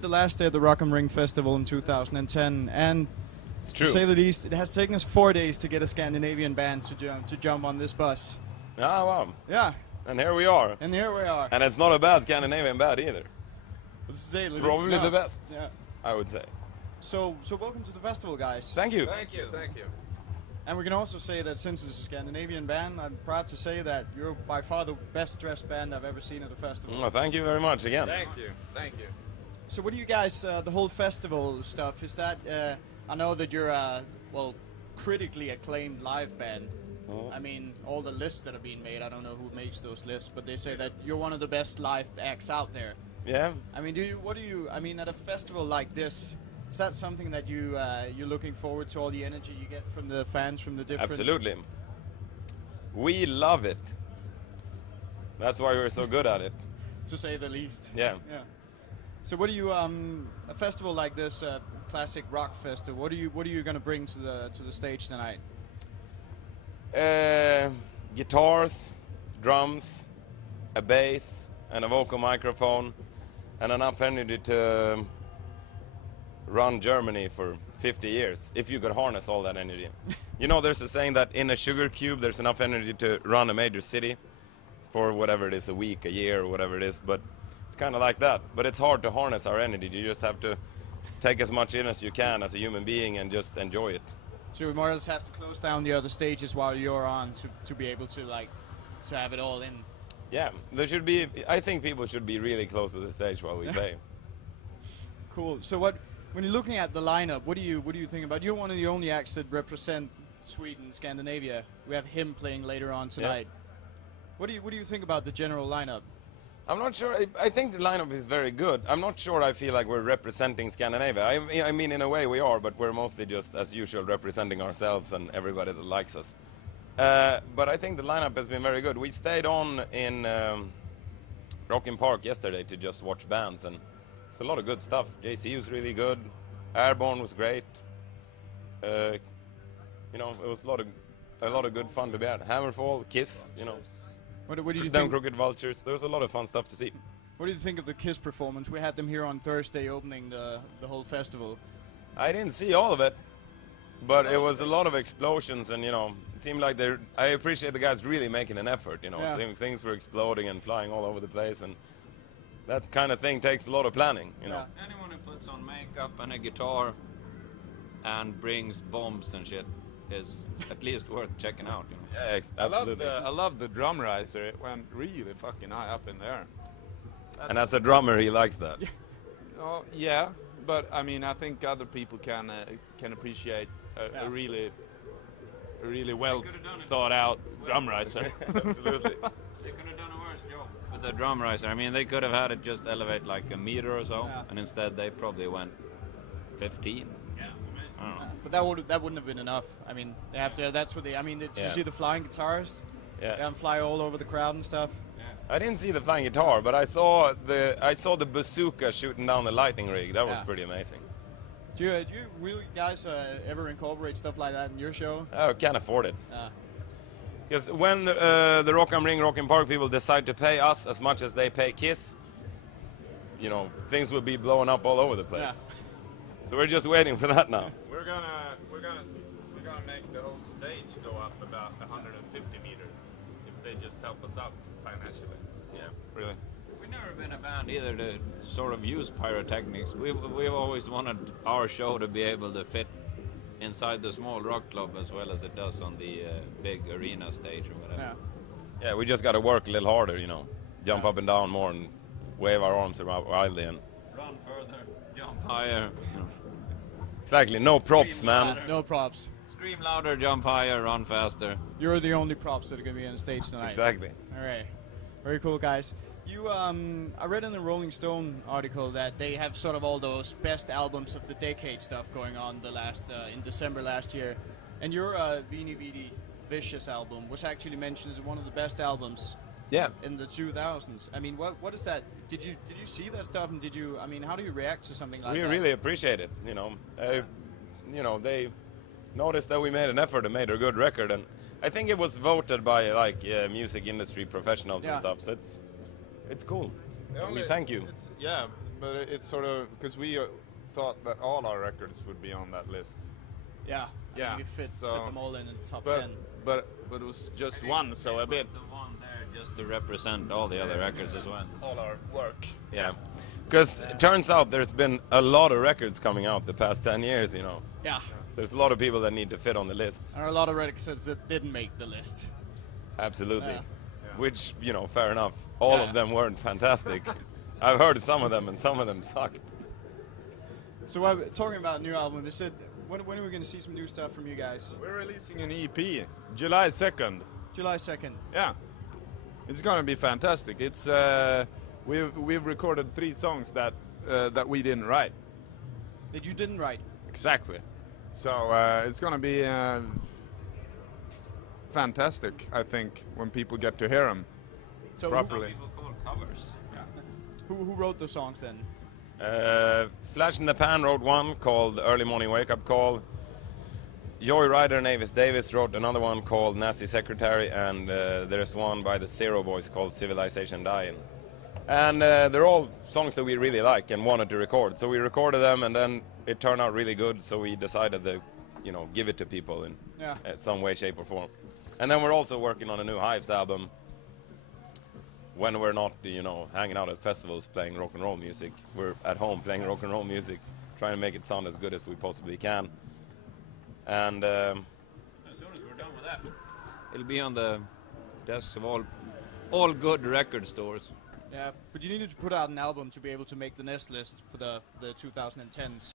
The last day of the Rock am Ring Festival in 2010, and It's true. to say the least, it has taken us 4 days to get a Scandinavian band to jump on this bus. Ah, wow. Yeah, And here we are. and here we are. And it's not a bad Scandinavian band either. Let's say the least. Probably Yeah. the best, Yeah. I would say. So welcome to the festival, guys. Thank you. Thank you, thank you. And we can also say that since it's a Scandinavian band, I'm proud to say that you're by far the best dressed band I've ever seen at a festival. Well, thank you very much again. Thank you, thank you. So what do you guys, the whole festival stuff, is that, I know that you're a, well, critically acclaimed live band. Oh. I mean, all the lists that are being made, I don't know who makes those lists, but they say that you're one of the best live acts out there. Yeah. I mean, I mean, at a festival like this, is that something that you're looking forward to, all the energy you get from the fans, from the different... Absolutely. We love it. That's why we're so good at it. To say the least. Yeah. Yeah. So what do you, a festival like this, classic rock festival, what are you going to bring to the stage tonight? Guitars, drums, a bass, and a vocal microphone, and enough energy to run Germany for 50 years, if you could harness all that energy. You know, there's a saying that in a sugar cube there's enough energy to run a major city for whatever it is, a week, a year, or whatever it is, but it's kind of like that. But it's hard to harness our energy. You just have to take as much in as you can as a human being and just enjoy it. So we more or less have to close down the other stages while you're on to be able to, like, to have it all in. Yeah, there should be, I think people should be really close to the stage while we play. Cool. So when you're looking at the lineup, what do you think about? You're one of the only acts that represent Sweden, Scandinavia. We have him playing later on tonight. Yeah. What do you think about the general lineup? I'm not sure. I think the lineup is very good. I'm not sure I feel like we're representing Scandinavia. I mean, in a way we are, but we're mostly just, as usual, representing ourselves and everybody that likes us. But I think the lineup has been very good. We stayed on in Rock am Park yesterday to just watch bands, and it's a lot of good stuff. JC was really good. Airborne was great. You know, it was a lot of good fun to be at. Hammerfall, Kiss, you know. What do you Them think? Crooked Vultures. There was a lot of fun stuff to see. What do you think of the Kiss performance? We had them here on Thursday opening the whole festival. I didn't see all of it, but it was a lot of explosions, and you know, it seemed like I appreciate the guys really making an effort. You know, Yeah. things were exploding and flying all over the place, and that kind of thing takes a lot of planning. You know. Yeah. Anyone who puts on makeup and a guitar and brings bombs and shit is at least worth checking out. You know? Yeah, absolutely. I love the drum riser. It went really fucking high up in there. And as a drummer, he likes that. Oh yeah, but I mean, I think other people can appreciate a really well could've done it thought out drum riser. Absolutely. They could have done a worse job with the drum riser. I mean, they could have had it just elevate like a meter or so, Yeah. and instead they probably went 15. Yeah. I don't know. But that wouldn't have been enough. I mean, they have to. That's what they. I mean, did you Yeah. see the flying guitars? Yeah. They fly all over the crowd and stuff. I didn't see the flying guitar, but I saw the bazooka shooting down the lightning rig. That was Yeah. pretty amazing. Do you really guys ever incorporate stuff like that in your show? I can't afford it. Yeah. Because when the Rock am Ring, Rock am Park people decide to pay us as much as they pay Kiss, you know, things will be blowing up all over the place. Yeah. So we're just waiting for that now. We're gonna make the whole stage go up about 150 meters if they just help us out financially. Yeah. Really. We've never been a band either to sort of use pyrotechnics. We've always wanted our show to be able to fit inside the small rock club as well as it does on the big arena stage or whatever. Yeah. Yeah, we just got to work a little harder, you know, jump up and down more and wave our arms around wildly and. Run further, jump higher. Exactly, no props, Scream man. louder. No props. Scream louder, jump higher, run faster. You're the only props that are going to be on the stage tonight. Exactly. All right. Very cool, guys. You, I read in the Rolling Stone article that they have sort of all those best albums of the decade stuff going on in December last year, and your Vini Vidi Vicious album was actually mentioned as one of the best albums. Yeah. In the 2000s. I mean, what is that? Did you see that stuff? And I mean, how do you react to something like We that? really appreciate it, you know. You know, they noticed that we made an effort and made a good record, and I think it was voted by like music industry professionals Yeah. and stuff. So it's cool. We thank you. Yeah, but it's sort of because we thought that all our records would be on that list. Yeah. Yeah, You fit them all in the top but 10. but it was just one, so a bit The one there just to represent all the other records as well. all our work. Yeah, because it turns out there's been a lot of records coming out the past 10 years, you know. Yeah. There's a lot of people that need to fit on the list. There are a lot of records that didn't make the list. Absolutely. Yeah. Which, you know, fair enough. All Yeah. of them weren't fantastic. I've heard some of them, and some of them suck. So talking about new album, they said when are we going to see some new stuff from you guys? We're releasing an EP, July 2nd. July 2nd. Yeah, it's gonna be fantastic. It's we've recorded 3 songs that we didn't write. That you didn't write. Exactly. So it's gonna be fantastic, I think, when people get to hear them So properly. People call covers. who wrote the songs then? Flash in the Pan wrote one called Early Morning Wake Up Call. Joyrider and Avis Davis wrote another one called Nasty Secretary, and there's one by the Zero Boys called Civilization Dying. And they're all songs that we really like and wanted to record. So we recorded them, and then it turned out really good, so we decided to, you know, give it to people in some way, shape, or form. And then we're also working on a new Hives album when we're not, you know, hanging out at festivals playing rock and roll music. We're at home playing rock and roll music, trying to make it sound as good as we possibly can. And As soon as we're done with that, it'll be on the desks of all good record stores. Yeah, but you needed to put out an album to be able to make the Nest list for the 2010s.